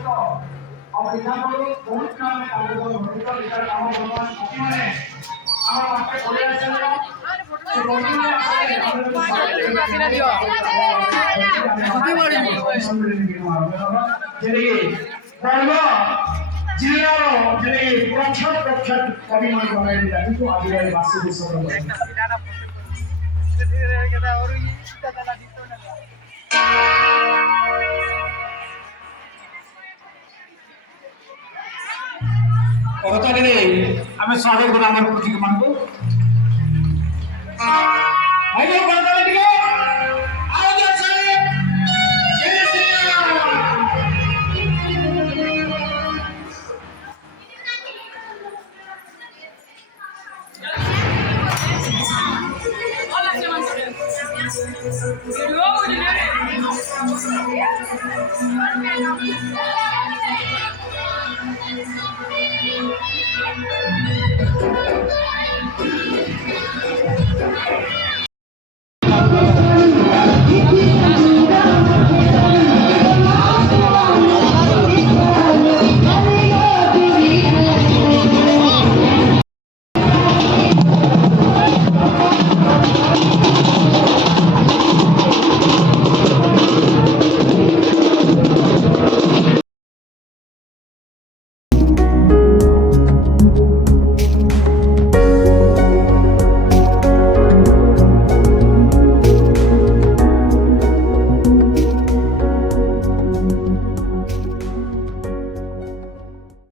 और पिताको बहुत काम कार्यक्रम होता है इधर काम भगवान छुट्टी में আমার পাশে পড়ে আছে সে বলি না যেদিকে বলব জিল্লার যেদিকে প্রখ্যাত প্রখ্যাত কবিমান বানাই দিলা কিন্তু আদিবাসী বাসী সরব করতাগিরে আমি স্বাগত করি আমার প্রতীক মানবো আইও করতাগিরে আও যাচ্ছে